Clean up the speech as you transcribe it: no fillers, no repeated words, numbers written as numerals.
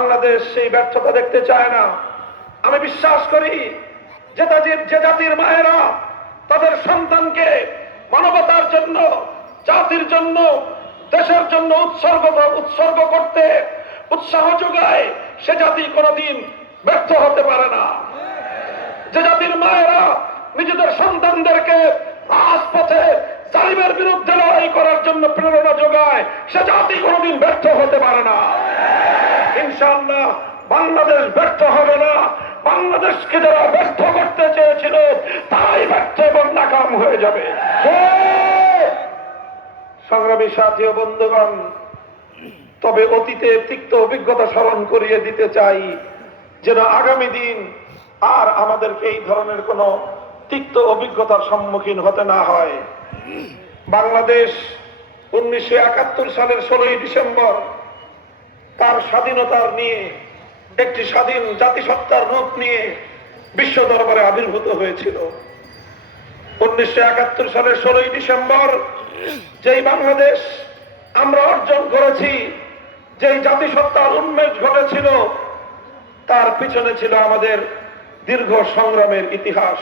বাংলাদেশ সেই ব্যর্থতা দেখতে চায় না। আমি বিশ্বাস করি যে জাতির মায়েরা তাদের সন্তানকে মানবতার জন্য, জাতির জন্য, দেশের জন্য উৎসর্গ করতে উৎসাহ যোগায়, সে জাতি কোনোদিন ব্যর্থ হতে পারে না। যে জাতির মায়েরা নিজেদের সন্তানদেরকে রাজপথে জালিমের বিরুদ্ধে লড়াই করার জন্য প্রেরণা যোগায়, সে জাতি কোনোদিন ব্যর্থ হতে পারে না। ইনশাআল্লাহ বাংলাদেশ ব্যর্থ হবে না। বাংলাদেশকে যারা ব্যর্থ করতে চেয়েছিল তারাই ব্যর্থ এবং নাকাম হয়ে যাবে। সংগ্রামী সাথী ও বন্ধুগণ, তবে অতীতে তিক্ত অভিজ্ঞতা স্মরণ করিয়ে দিতে চাই, যেন আগামী দিন আর আমাদেরকে এই ধরনের কোন তিক্ত অভিজ্ঞতার সম্মুখীন হতে না হয়। বাংলাদেশ 1971 সালের 16 ডিসেম্বর তার স্বাধীনতার নিয়ে একটি স্বাধীন জাতিসত্তার রূপ নিয়ে বিশ্ব দরবারে আবির্ভূত হয়েছিল। 1971 সালের 16 ডিসেম্বর যেই বাংলাদেশ আমরা অর্জন করেছি, যেই জাতিসত্তার উন্মেষ ঘটেছিল, তার পিছনে ছিল আমাদের দীর্ঘ সংগ্রামের ইতিহাস।